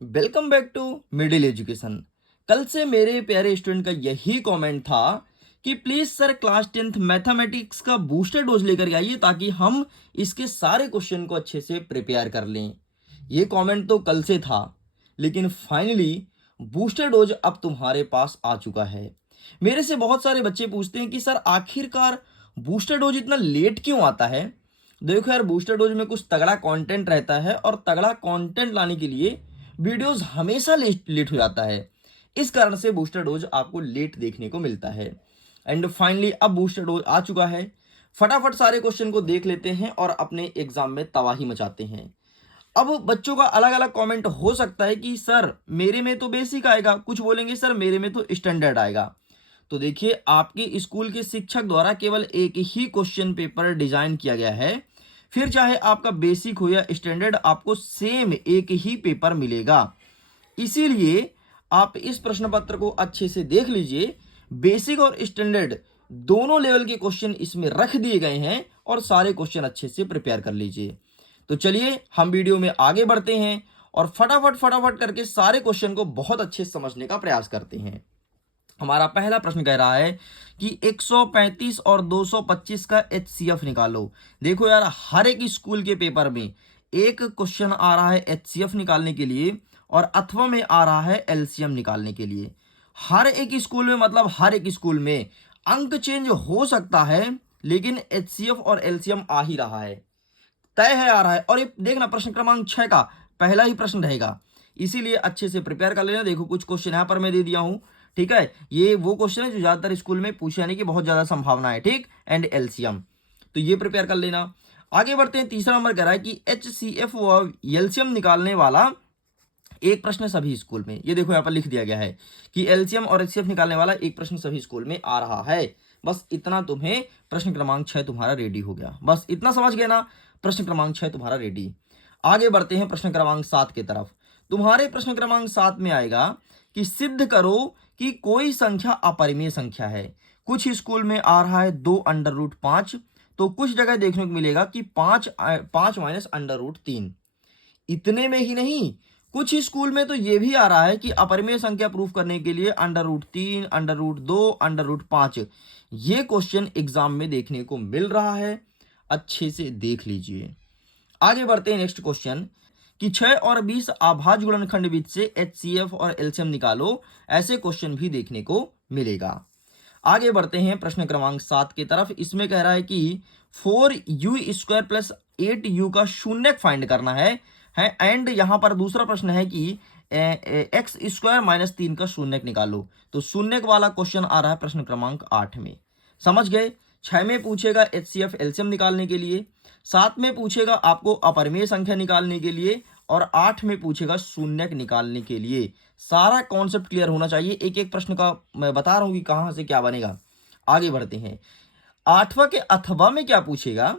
Welcome back to middle education. कल से मेरे प्यारे स्टूडेंट का यही कमेंट था कि please sir class 10th mathematics का बूस्टर डोज लेकर के आइए ताकि हम इसके सारे क्वेश्चन को अच्छे से प्रिपेयर कर लें। ये कमेंट तो कल से था, लेकिन फाइनली बूस्टर डोज अब तुम्हारे पास आ चुका है। मेरे से बहुत सारे बच्चे पूछते हैं कि सर आखिरकार बूस्टर डोज इतना लेट क्यों आता है। देखो यार, बूस्टर डोज में कुछ तगड़ा कंटेंट रहता है और तगड़ा कंटेंट लाने के लिए वीडियोस हमेशा लेट लेट हो जाता है। इस कारण से बूस्टर डोज आपको लेट देखने को मिलता है। एंड फाइनली अब बूस्टर डोज आ चुका है। फटाफट सारे क्वेश्चन को देख लेते हैं और अपने एग्जाम में तबाही मचाते हैं। अब बच्चों का अलग अलग कमेंट हो सकता है कि सर मेरे में तो बेसिक आएगा, कुछ बोलेंगे सर मेरे में तो स्टैंडर्ड आएगा। तो देखिए, आपके स्कूल के शिक्षक द्वारा केवल एक ही क्वेश्चन पेपर डिजाइन किया गया है। फिर चाहे आपका बेसिक हो या स्टैंडर्ड, आपको सेम एक ही पेपर मिलेगा। इसीलिए आप इस प्रश्न पत्र को अच्छे से देख लीजिए। बेसिक और स्टैंडर्ड दोनों लेवल के क्वेश्चन इसमें रख दिए गए हैं और सारे क्वेश्चन अच्छे से प्रिपेयर कर लीजिए। तो चलिए हम वीडियो में आगे बढ़ते हैं और फटाफट फटाफट करके सारे क्वेश्चन को बहुत अच्छे से समझने का प्रयास करते हैं। हमारा पहला प्रश्न कह रहा है कि 135 और 225 का एचसीएफ निकालो। देखो यार, हर एक स्कूल के पेपर में एक क्वेश्चन आ रहा है एचसीएफ निकालने के लिए और अथवा में आ रहा है एलसीएम निकालने के लिए। हर एक स्कूल में, मतलब हर एक स्कूल में अंक चेंज हो सकता है, लेकिन एचसीएफ और एलसीएम आ ही रहा है, तय है, आ रहा है। और ये देखना, प्रश्न क्रमांक 6 का पहला ही प्रश्न रहेगा, इसीलिए अच्छे से प्रिपेयर कर लेना। देखो कुछ क्वेश्चन यहाँ पर मैं दे दिया हूँ, ठीक है। ये वो क्वेश्चन है जो ज्यादातर स्कूल में पूछे जाने की बहुत ज्यादा संभावना है, ठीक। एंड एलसीएम, तो ये प्रिपेयर कर लेना। आगे बढ़ते हैं। तीसरा नंबर कह रहा है कि एचसीएफ व एलसीएम निकालने वाला एक प्रश्न सभी स्कूल में। ये देखो यहाँ पर लिख दिया गया है कि एलसीएम और एचसीएफ निकालने वाला एक प्रश्न सभी स्कूल में आ रहा है। बस इतना तुम्हें, प्रश्न क्रमांक 6 तुम्हारा रेडी हो गया। बस इतना समझ गए ना, प्रश्न क्रमांक 6 तुम्हारा रेडी। आगे बढ़ते हैं प्रश्न क्रमांक 7 की तरफ। तुम्हारे प्रश्न क्रमांक 7 में आएगा कि सिद्ध करो कि कोई संख्या अपरिमेय संख्या है। कुछ स्कूल में आ रहा है 2√5, तो कुछ जगह देखने को मिलेगा कि 5 माइनस √3। इतने में ही नहीं, कुछ स्कूल में तो ये भी आ रहा है कि अपरिमेय संख्या प्रूफ करने के लिए √3, √2, √5 ये क्वेश्चन एग्जाम में देखने को मिल रहा है। अच्छे से देख लीजिए। आगे बढ़ते हैं नेक्स्ट क्वेश्चन कि 6 और 20 अभाज्य गुणनखंड विधि से एचसीएफ और एलसीएम निकालो। ऐसे क्वेश्चन भी देखने को मिलेगा। आगे बढ़ते हैं प्रश्न क्रमांक 7 की तरफ। इसमें कह रहा है कि 4u² प्लस 8u का शून्यक फाइंड करना है। एंड यहां पर दूसरा प्रश्न है कि x² माइनस 3 का शून्यक निकालो। तो शून्यक वाला क्वेश्चन आ रहा है प्रश्न क्रमांक 8 में। समझ गए। 6 में पूछेगा एचसीएफ एलसीएम निकालने के लिए, 7 में पूछेगा आपको अपरिमेय संख्या निकालने के लिए, और 8 में पूछेगा शून्यक निकालने के लिए। सारा कॉन्सेप्ट क्लियर होना चाहिए। एक एक प्रश्न का मैं बता रहा हूं कि कहां से क्या बनेगा। आगे बढ़ते हैं। 8वां के अथवा में क्या पूछेगा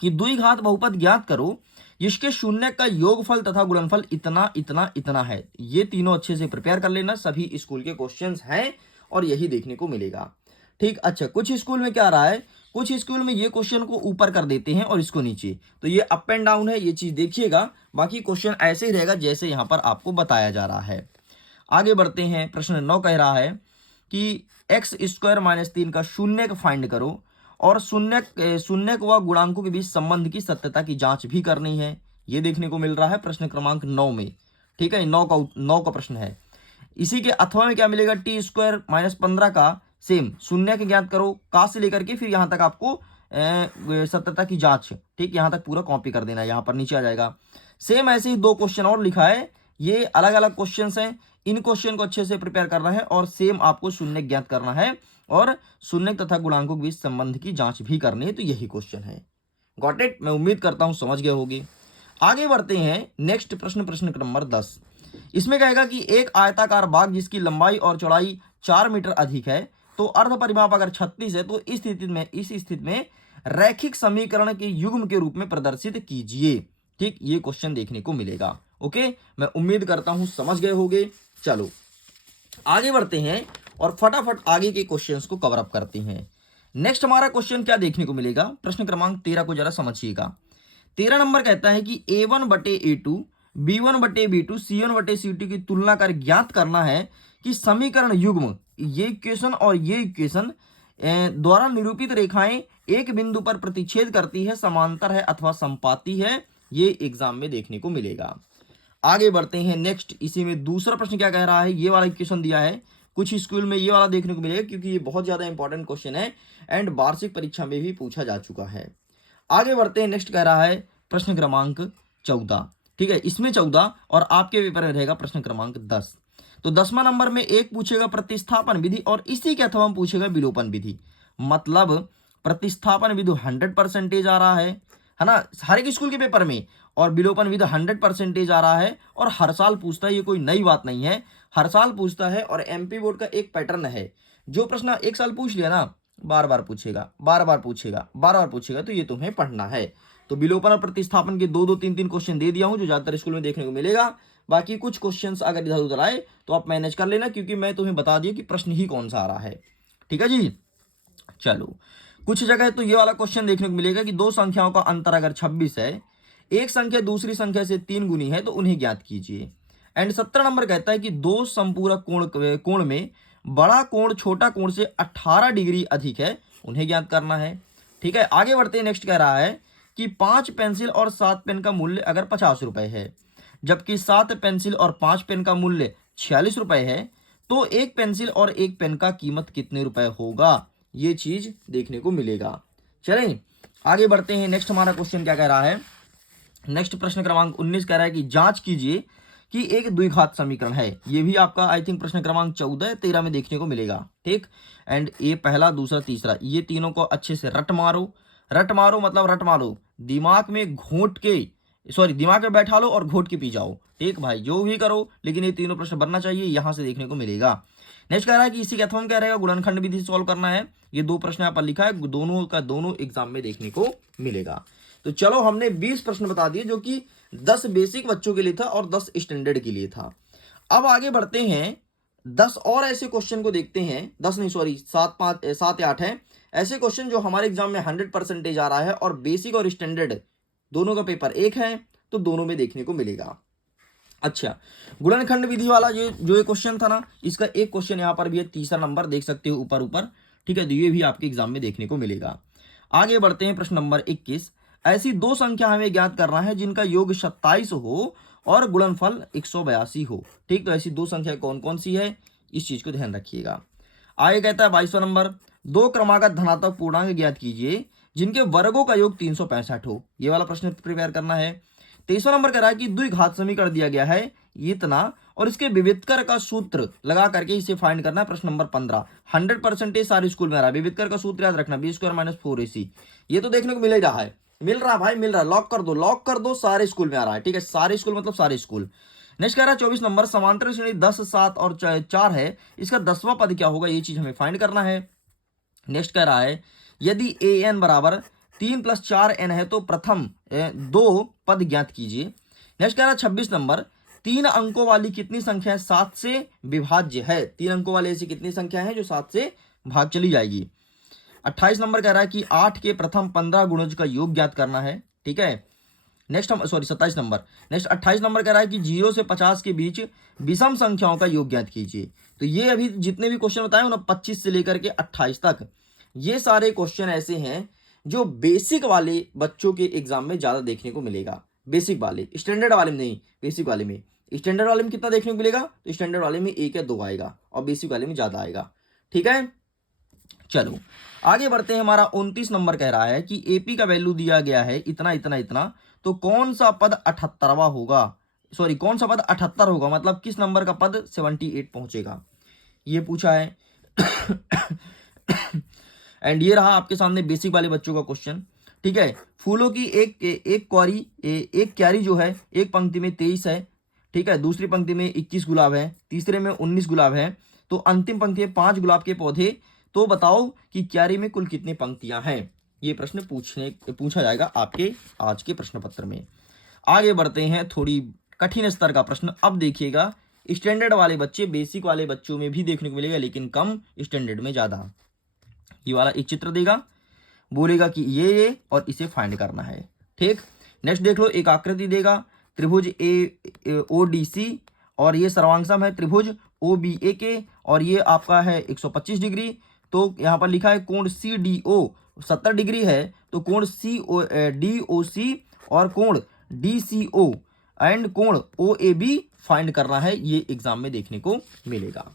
कि द्विघात बहुपद ज्ञात करो जिसके शून्यक का योगफल तथा गुणनफल इतना इतना इतना है। ये तीनों अच्छे से प्रिपेयर कर लेना, सभी स्कूल के क्वेश्चंस हैं और यही देखने को मिलेगा, ठीक। अच्छा, कुछ स्कूल में क्या रहा है, कुछ स्कूल में ये क्वेश्चन को ऊपर कर देते हैं और इसको नीचे, तो ये अप एंड डाउन है, ये चीज देखिएगा। बाकी क्वेश्चन ऐसे ही रहेगा जैसे यहां पर आपको बताया जा रहा है। आगे बढ़ते हैं। प्रश्न 9 कह रहा है कि x² माइनस 3 का शून्यक फाइंड करो और शून्यक व गुणांकों के बीच संबंध की सत्यता की जांच भी करनी है। ये देखने को मिल रहा है प्रश्न क्रमांक 9 में, ठीक है। 9 का प्रश्न है। इसी के अथवा में क्या मिलेगा, t² माइनस 15 का सेम शून्यक ज्ञात करो, का से लेकर के फिर यहां तक आपको सत्यता की जांच, ठीक, यहां तक पूरा कॉपी कर देना है, यहां पर नीचे आ जाएगा। सेम ऐसे ही 2 क्वेश्चन और लिखा है, ये अलग अलग क्वेश्चन हैं। इन क्वेश्चन को अच्छे से प्रिपेयर करना है और सेम आपको शून्य ज्ञात करना है और शून्य तथा गुणांकों के बीच संबंध की जांच भी करनी है। तो यही क्वेश्चन है। Got it. मैं उम्मीद करता हूं समझ गए होंगे। आगे बढ़ते हैं। नेक्स्ट प्रश्न, प्रश्न नंबर 10। इसमें कहेगा कि एक आयताकार बाग जिसकी लंबाई और चौड़ाई 4 मीटर अधिक है, तो अर्ध परिमाप अगर 36 है, तो इस स्थिति में रैखिक समीकरण के युग्म के रूप में प्रदर्शित कीजिए। ठीक, ये क्वेश्चन देखने को मिलेगा। ओके, मैं उम्मीद करता हूं समझ गए होंगे। चलो आगे बढ़ते हैं और फटाफट आगे के क्वेश्चंस को कवर अप करते हैं। नेक्स्ट हमारा क्वेश्चन क्या देखने को मिलेगा, प्रश्न क्रमांक 13 को जरा समझिएगा। 13 नंबर कहता है कि a1/a2 B1/B2 C1/C2 की तुलना कर ज्ञात करना है कि समीकरण युग्म, ये इक्वेशन और ये इक्वेशन द्वारा निरूपित रेखाएं एक बिंदु पर प्रतिच्छेद करती है, समांतर है अथवा समपाती है। ये एग्जाम में देखने को मिलेगा। आगे बढ़ते हैं नेक्स्ट, इसी में दूसरा प्रश्न क्या कह रहा है, ये वाला इक्वेशन दिया है, कुछ स्कूल में ये वाला देखने को मिलेगा क्योंकि ये बहुत ज्यादा इंपॉर्टेंट क्वेश्चन है एंड वार्षिक परीक्षा में भी पूछा जा चुका है। आगे बढ़ते हैं, नेक्स्ट कह रहा है प्रश्न क्रमांक 14। ठीक है, इसमें 14 और आपके पेपर में रहेगा प्रश्न क्रमांक 10। तो 10वां नंबर में एक पूछेगा प्रतिस्थापन विधि और इसी के अथवा में पूछेगा विलोपन विधि। मतलब प्रतिस्थापन विधि 100% आ रहा है ना, हर एक स्कूल के पेपर में, और विलोपन विधि 100% आ रहा है और हर साल पूछता है, ये कोई नई बात नहीं है, हर साल पूछता है। और एमपी बोर्ड का एक पैटर्न है, जो प्रश्न एक साल पूछ लिया ना, बार बार पूछेगा, बार बार पूछेगा, बार बार पूछेगा, तो ये तुम्हें पढ़ना है। तो विलोपन और प्रतिस्थापन के 2-2, 3-3 क्वेश्चन दे दिया हूं जो ज्यादातर स्कूल में देखने को मिलेगा। बाकी कुछ क्वेश्चंस अगर इधर उधर आए तो आप मैनेज कर लेना, क्योंकि मैं तुम्हें बता दिया कि प्रश्न ही कौन सा आ रहा है। ठीक है जी, चलो कुछ जगह तो ये वाला क्वेश्चन देखने को मिलेगा कि दो संख्याओं का अंतर अगर 26 है, एक संख्या दूसरी संख्या से 3 गुनी है, तो उन्हें ज्ञात कीजिए। एंड 17 नंबर कहता है कि दो संपूरक कोण में बड़ा कोण छोटा कोण से 18 डिग्री अधिक है, उन्हें ज्ञात करना है। ठीक है, आगे बढ़ते हैं, नेक्स्ट कह रहा है कि 5 पेंसिल और 7 पेन का मूल्य अगर 50 रुपए है, जबकि 7 पेंसिल और 5 पेन का मूल्य 46 रुपए है, तो एक पेंसिल और एक पेन का कीमत कितने रुपए होगा, ये चीज देखने को मिलेगा। चलें आगे बढ़ते हैं, नेक्स्ट हमारा क्वेश्चन क्या कह रहा है, नेक्स्ट प्रश्न क्रमांक 19 कह रहा है कि जांच कीजिए कि एक द्विघात समीकरण है। ये भी आपका आई थिंक प्रश्न क्रमांक 14-13 में देखने को मिलेगा। ठीक, एंड ये पहला, दूसरा, तीसरा, ये तीनों को अच्छे से रट मारो। रट मारो मतलब रट मारो, दिमाग में घोट के, सॉरी दिमाग में बैठा लो और घोट के पी जाओ। ठीक भाई, जो भी करो, लेकिन ये तीनों प्रश्न बनना चाहिए, यहां से देखने को मिलेगा। नेक्स्ट कह रहा है कि इसी के अथवा में क्या रहेगा, गुणनखंड विधि से सॉल्व करना है। ये दो प्रश्न यहाँ पर लिखा है, दोनों का दोनों एग्जाम में देखने को मिलेगा। तो चलो, हमने 20 प्रश्न बता दिए, जो कि 10 बेसिक बच्चों के लिए था और 10 स्टैंडर्ड के लिए था। अब आगे बढ़ते हैं, 10 और ऐसे क्वेश्चन को देखते हैं, 10 नहीं सॉरी 7 या 8 हैं ऐसे क्वेश्चन जो हमारे एग्जाम में 100% आ रहा है, और बेसिक और स्टैंडर्ड दोनों का पेपर एक है, तो दोनों में देखने को मिलेगा। अच्छा, गुणनखंड विधि वाला ये जो एक क्वेश्चन था ना, इसका एक क्वेश्चन यहाँ पर भी है, तीसरा नंबर देख सकते हो ऊपर ऊपर। ठीक है, तो ये भी आपके एग्जाम में देखने को मिलेगा। आगे बढ़ते हैं, प्रश्न नंबर 21। ऐसी दो संख्या हमें ज्ञात करना है जिनका योग 27 हो और गुणनफल 182 हो। ठीक, तो ऐसी दो संख्या कौन कौन सी है, इस चीज को ध्यान रखिएगा। आगे कहता है 22वां नंबर, दो क्रमागत धनात्मक पूर्णांक ज्ञात कीजिए जिनके वर्गों का योग 365 हो। ये वाला प्रश्न प्रिपेयर करना है। 23वां नंबर कह रहा है कि द्विघात समीकरण दिया गया है इतना, और इसके विविधकर का सूत्र लगा करके इसे फाइंड करना है। प्रश्न नंबर 15, 100% सारे स्कूल में आ रहा है। विविधकर का सूत्र याद रखना, b² - 4ac। ये तो देखने को मिल ही रहा है, मिल रहा भाई, मिल रहा। लॉक कर दो, लॉक कर दो, सारे स्कूल में आ रहा है। ठीक है, सारे स्कूल मतलब सारे स्कूल। नेक्स्ट कह रहा है 24 नंबर, समांतर श्रेणी 10, 7 और 4 है, इसका 10वां पद क्या होगा, ये चीज हमें फाइंड करना है। नेक्स्ट कह रहा है यदि an बराबर 3 + 4n है तो प्रथम 2 पद ज्ञात कीजिए। नेक्स्ट कह रहा है 26 नंबर, 3 अंकों वाली कितनी संख्या 7 से विभाज्य है। 3 अंकों वाली ऐसी कितनी संख्या है जो 7 से भाग चली जाएगी। 28 नंबर कह रहा है कि 8 के प्रथम 15 गुणज का योग ज्ञात करना है। ठीक है, नेक्स्ट हम सॉरी 27 नंबर, नेक्स्ट 28 नंबर कह रहा है कि 0 से 50 के बीच विषम संख्याओं का योग ज्ञात कीजिए। तो ये अभी जितने भी क्वेश्चन बताए ना, 25 से लेकर के 28 तक, ये सारे क्वेश्चन ऐसे हैं जो बेसिक वाले बच्चों के एग्जाम में ज्यादा देखने को मिलेगा। बेसिक वाले, स्टैंडर्ड वाले में नहीं, बेसिक वाले में। स्टैंडर्ड वाले में कितना देखने को मिलेगा, तो स्टैंडर्ड वाले में 1 या 2 आएगा और बेसिक वाले में ज्यादा आएगा। ठीक है, चलो आगे बढ़ते हैं। हमारा 29 नंबर कह रहा है कि एपी का वैल्यू दिया गया है इतना इतना इतना, तो कौन सा पद 78वां होगा, सॉरी कौन सा पद 78 होगा, मतलब किस नंबर का पद 78 पहुंचेगा, ये पूछा है। एंड ये रहा आपके सामने बेसिक वाले बच्चों का क्वेश्चन। ठीक है, फूलों की एक क्यारी जो है, एक पंक्ति में 23 है। ठीक है, दूसरी पंक्ति में 21 गुलाब है, तीसरे में 19 गुलाब है, तो अंतिम पंक्ति में 5 गुलाब के पौधे, तो बताओ कि क्यारी में कुल कितनी पंक्तियां हैं। ये प्रश्न पूछा जाएगा आपके आज के प्रश्न पत्र में। आगे बढ़ते हैं, थोड़ी कठिन स्तर का प्रश्न। अब देखिएगा, स्टैंडर्ड वाले बच्चे बेसिक वाले बच्चों में भी देखने को मिलेगा, लेकिन कम, स्टैंडर्ड में ज्यादा। ये वाला एक चित्र देगा, बोलेगा कि ये और इसे फाइंड करना है। ठीक, नेक्स्ट देख लो, एक आकृति देगा, त्रिभुज ए ओ डी सी, और ये सर्वांगसम है त्रिभुज ओ बी ए के, और ये आपका है 125 डिग्री। तो यहाँ पर लिखा है कोण सी डी ओ 70 डिग्री है, तो कोण सी ओ डी ओ सी और कोण डी सी ओ एंड कोण ओ ए बी फाइंड करना है, ये एग्जाम में देखने को मिलेगा।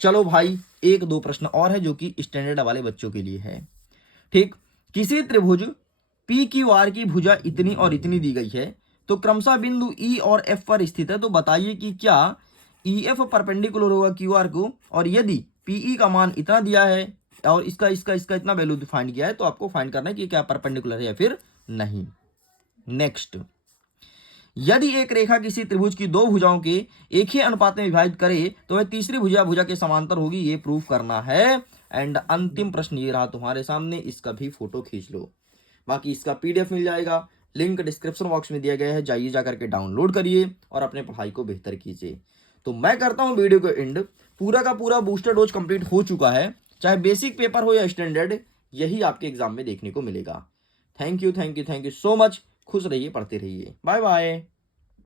चलो भाई, एक दो प्रश्न और है जो कि स्टैंडर्ड वाले बच्चों के लिए है। ठीक, किसी त्रिभुज पी क्यू आर की भुजा इतनी और इतनी दी गई है, तो क्रमशः बिंदु ई और एफ पर स्थित है। तो बताइए कि क्या ई एफ परपेंडिकुलर होगा क्यू आर को, और यदि पीई का मान इतना दिया है और इसका इसका इसका इतना वैल्यू फाइंड किया है, तो आपको फाइंड करना है कि क्या परपेंडिकुलर है या फिर नहीं। नेक्स्ट, यदि एक रेखा किसी त्रिभुज की दो भुजाओं के एक ही अनुपात में विभाजित करे तो वह तीसरी भुजा भुजा के समांतर होगी, ये प्रूफ करना है। एंड अंतिम प्रश्न ये रहा तुम्हारे सामने, इसका भी फोटो खींच लो। बाकी इसका पीडीएफ मिल जाएगा, लिंक डिस्क्रिप्शन बॉक्स में दिया गया है, जाइए जाकर के डाउनलोड करिए और अपने पढ़ाई को बेहतर कीजिए। तो मैं करता हूँ वीडियो को एंड। पूरा का पूरा बूस्टर डोज कंप्लीट हो चुका है, चाहे बेसिक पेपर हो या स्टैंडर्ड, यही आपके एग्जाम में देखने को मिलेगा। Thank you so much. खुश रहिए, पढ़ते रहिए। Bye bye.